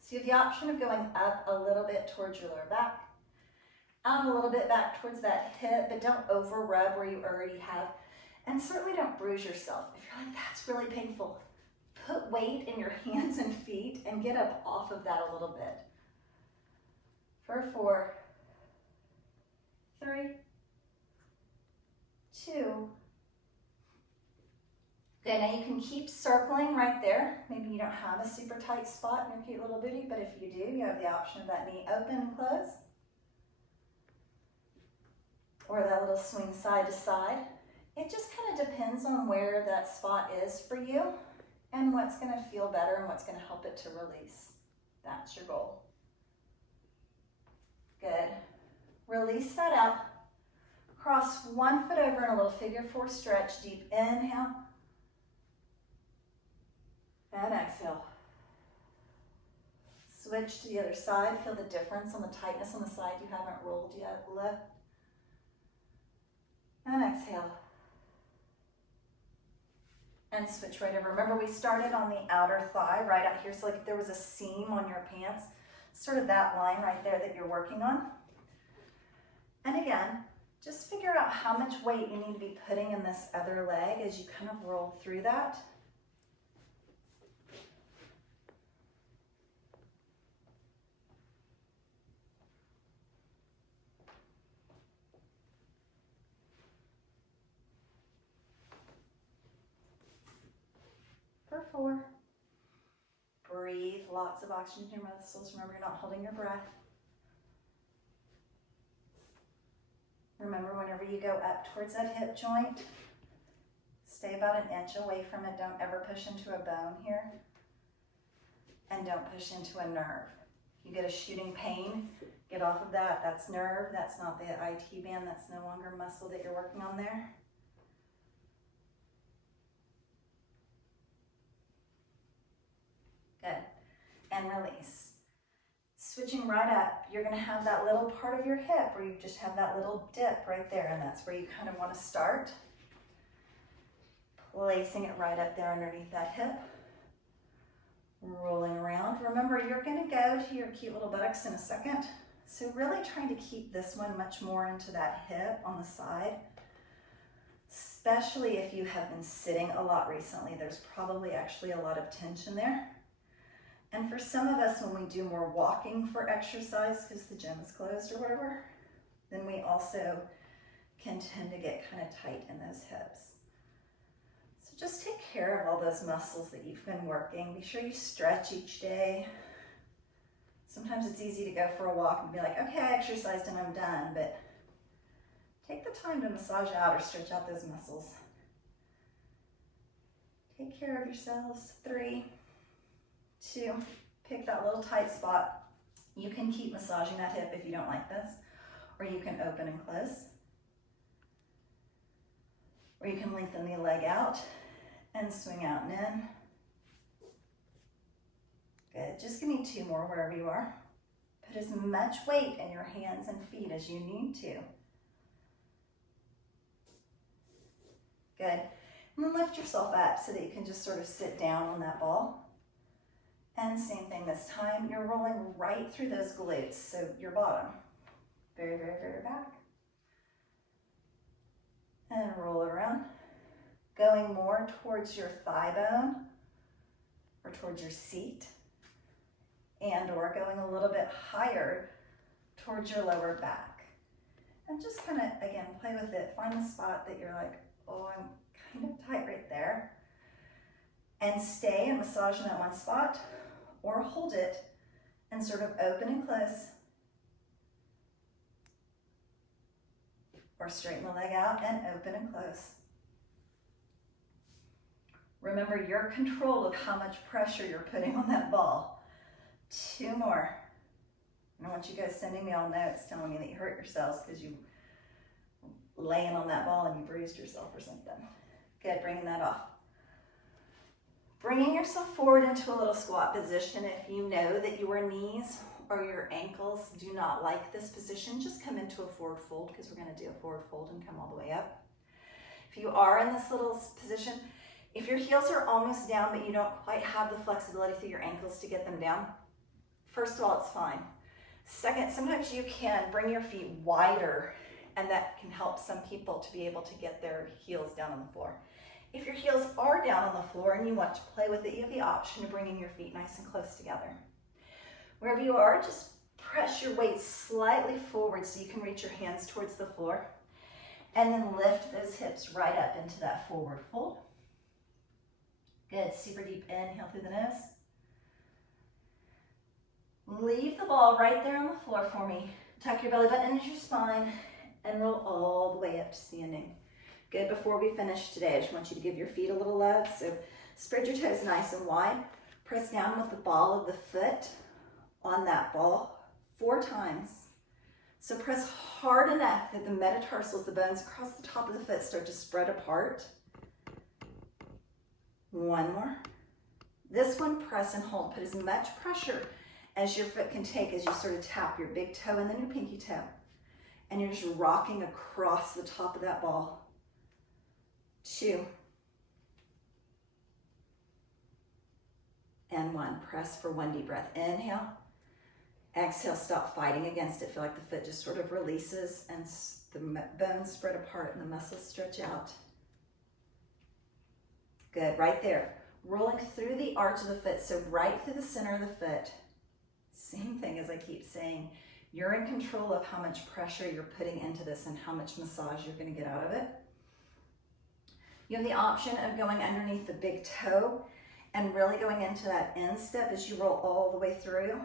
So you have the option of going up a little bit towards your lower back, out a little bit back towards that hip, but don't over rub where you already have. And certainly don't bruise yourself. If you're like, that's really painful, put weight in your hands and feet and get up off of that a little bit. For 4, 3, 2. Good, now you can keep circling right there. Maybe you don't have a super tight spot in your cute little booty, but if you do, you have the option of that knee open and close. Or that little swing side to side. It just kind of depends on where that spot is for you and what's going to feel better and what's going to help it to release. That's your goal. Good. Release that out. Cross one foot over in a little figure 4 stretch. Deep inhale. And exhale. Switch to the other side. Feel the difference on the tightness on the side you haven't rolled yet. Lift. And exhale. And switch right over. Remember, we started on the outer thigh right out here. So like if there was a seam on your pants, sort of that line right there that you're working on. And again, just figure out how much weight you need to be putting in this other leg as you kind of roll through that. For 4. Breathe, lots of oxygen to your muscles. Remember, you're not holding your breath. Remember, whenever you go up towards that hip joint, stay about an inch away from it. Don't ever push into a bone here. And don't push into a nerve. You get a shooting pain, get off of that. That's nerve. That's not the IT band. That's no longer muscle that you're working on there. Good. And release. Switching right up, you're going to have that little part of your hip where you just have that little dip right there, and that's where you kind of want to start. Placing it right up there underneath that hip. Rolling around. Remember, you're going to go to your cute little buttocks in a second. So really trying to keep this one much more into that hip on the side. Especially if you have been sitting a lot recently. There's probably actually a lot of tension there. And for some of us, when we do more walking for exercise because the gym is closed or whatever, then we also can tend to get kind of tight in those hips. So just take care of all those muscles that you've been working. Be sure you stretch each day. Sometimes it's easy to go for a walk and be like, okay, I exercised and I'm done, but take the time to massage out or stretch out those muscles. Take care of yourselves. 3, 2, pick that little tight spot. You can keep massaging that hip if you don't like this, or you can open and close, or you can lengthen the leg out and swing out and in. Good, just give me 2 more wherever you are. Put as much weight in your hands and feet as you need to. Good, and then lift yourself up so that you can just sort of sit down on that ball. And same thing this time, you're rolling right through those glutes, so your bottom. Very, very, very back. And roll it around. Going more towards your thigh bone or towards your seat. And or going a little bit higher towards your lower back. And just kind of, again, play with it. Find the spot that you're like, oh, I'm kind of tight right there. And stay and massage in that one spot. Or hold it and sort of open and close. Or straighten the leg out and open and close. Remember your control of how much pressure you're putting on that ball. 2 more. And I want you guys sending me all notes telling me that you hurt yourselves because you laying on that ball and you bruised yourself or something. Good, bringing that off. Bringing yourself forward into a little squat position. If you know that your knees or your ankles do not like this position, just come into a forward fold because we're going to do a forward fold and come all the way up. If you are in this little position, If your heels are almost down, but you don't quite have the flexibility through your ankles to get them down, first of all, it's fine. Second, sometimes you can bring your feet wider, and that can help some people to be able to get their heels down on the floor. If your heels are down on the floor and you want to play with it, you have the option of bringing your feet nice and close together. Wherever you are, just press your weight slightly forward so you can reach your hands towards the floor, and then lift those hips right up into that forward fold. Good, super deep inhale through the nose. Leave the ball right there on the floor for me. Tuck your belly button into your spine and roll all the way up to standing. Good, before we finish today, I just want you to give your feet a little love. So spread your toes nice and wide. Press down with the ball of the foot on that ball 4 times. So press hard enough that the metatarsals, the bones across the top of the foot, start to spread apart. 1 more. This one, press and hold. Put as much pressure as your foot can take as you sort of tap your big toe and then your pinky toe. And you're just rocking across the top of that ball. 2. And 1. Press for 1 deep breath. Inhale. Exhale, stop fighting against it. Feel like the foot just sort of releases and the bones spread apart and the muscles stretch out. Good, right there. Rolling through the arch of the foot, so right through the center of the foot. Same thing as I keep saying, you're in control of how much pressure you're putting into this and how much massage you're going to get out of it. You have the option of going underneath the big toe and really going into that instep as you roll all the way through.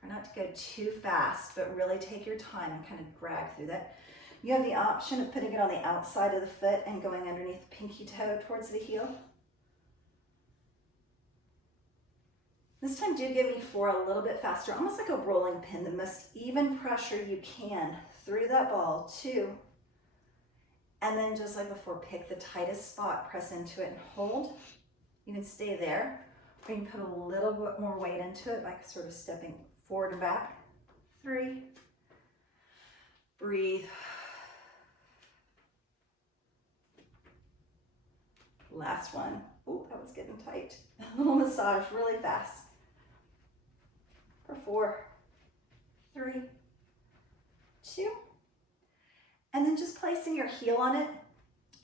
Try not to go too fast, but really take your time and kind of drag through that. You have the option of putting it on the outside of the foot and going underneath the pinky toe towards the heel. This time do give me 4 a little bit faster, almost like a rolling pin, the most even pressure you can through that ball. 2. And then just like before, pick the tightest spot, press into it and hold. You can stay there, or you can put a little bit more weight into it, like sort of stepping forward and back. 3. Breathe. Last one. Oh, that was getting tight. A little massage really fast. For 4, 3, 2. And then just placing your heel on it.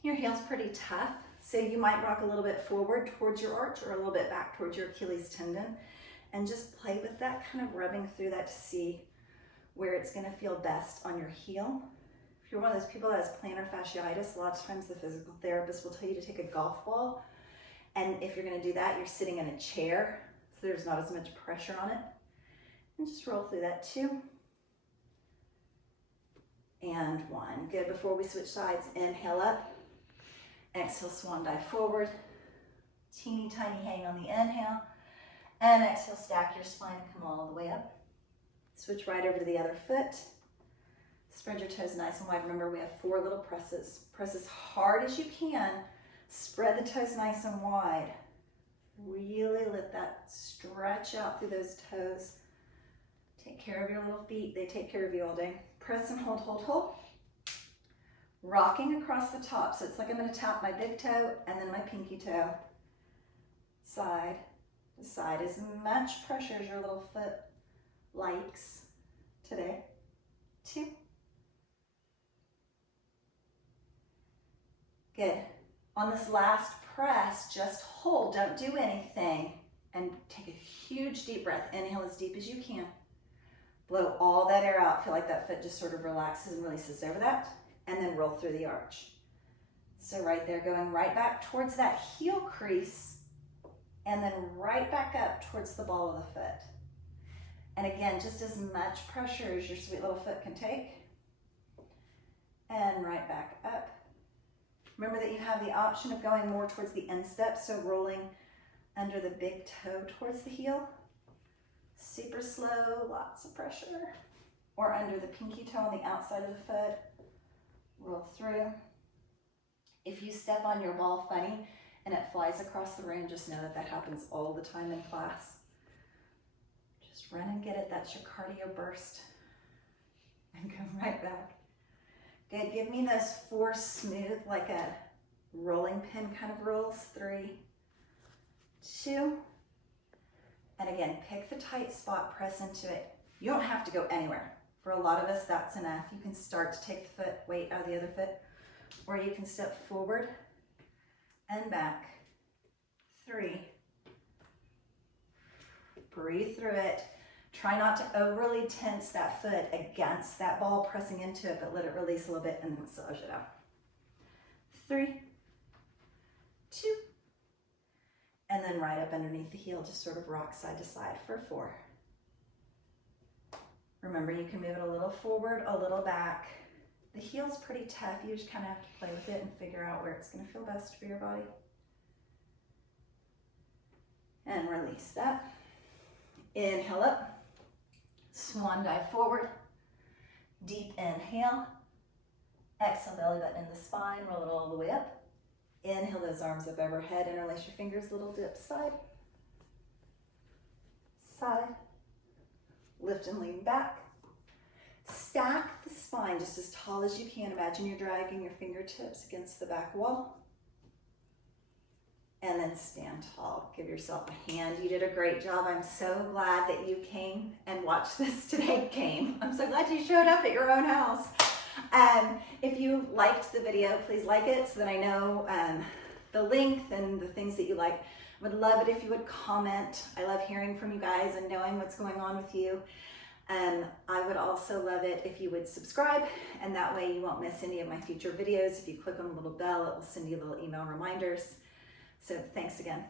Your heel's pretty tough, so you might rock a little bit forward towards your arch or a little bit back towards your Achilles tendon. And just play with that, kind of rubbing through that to see where it's going to feel best on your heel. If you're one of those people that has plantar fasciitis, a lot of times the physical therapist will tell you to take a golf ball. And if you're going to do that, you're sitting in a chair, so there's not as much pressure on it. And just roll through that 2. And 1. Good. Before we switch sides, inhale up. Exhale, swan dive forward. Teeny tiny hang on the inhale. And exhale, stack your spine and come all the way up. Switch right over to the other foot. Spread your toes nice and wide. Remember, we have 4 little presses. Press as hard as you can. Spread the toes nice and wide. Really let that stretch out through those toes. Take care of your little feet. They take care of you all day. Press and hold, hold, hold. Rocking across the top. So it's like I'm going to tap my big toe and then my pinky toe. Side to side. As much pressure as your little foot likes today. 2. Good. On this last press, just hold. Don't do anything. And take a huge deep breath. Inhale as deep as you can. Blow all that air out. Feel like that foot just sort of relaxes and releases over that. And then roll through the arch. So right there, going right back towards that heel crease. And then right back up towards the ball of the foot. And again, just as much pressure as your sweet little foot can take. And right back up. Remember that you have the option of going more towards the instep, so rolling under the big toe towards the heel. Super slow, lots of pressure. Or under the pinky toe on the outside of the foot. Roll through. If you step on your ball funny and it flies across the room, just know that that happens all the time in class. Just run and get it. That's your cardio burst. And come right back. Good. Give me those 4 smooth, like a rolling pin kind of rolls. 3, 2, and again, pick the tight spot, press into it. You don't have to go anywhere. For a lot of us, that's enough. You can start to take the weight out of the other foot, or you can step forward and back. 3. Breathe through it. Try not to overly tense that foot against that ball, pressing into it, but let it release a little bit and then massage it out. 3, 2, and then right up underneath the heel, just sort of rock side to side for 4. Remember, you can move it a little forward, a little back. The heel's pretty tough. You just kind of have to play with it and figure out where it's going to feel best for your body. And release that. Inhale up. Swan dive forward. Deep inhale. Exhale, belly button in the spine. Roll it all the way up. Inhale those arms up overhead. Interlace your fingers, little dip, side. Side. Lift and lean back. Stack the spine just as tall as you can. Imagine you're dragging your fingertips against the back wall. And then stand tall. Give yourself a hand. You did a great job. I'm so glad that you came and watched this today. I'm so glad you showed up at your own house. If you liked the video, please like it so that I know the length and the things that you like. Would love it if you would comment. I love hearing from you guys and knowing what's going on with you. I would also love it if you would subscribe, and that way you won't miss any of my future videos. If you click on the little bell, it will send you little email reminders. So thanks again.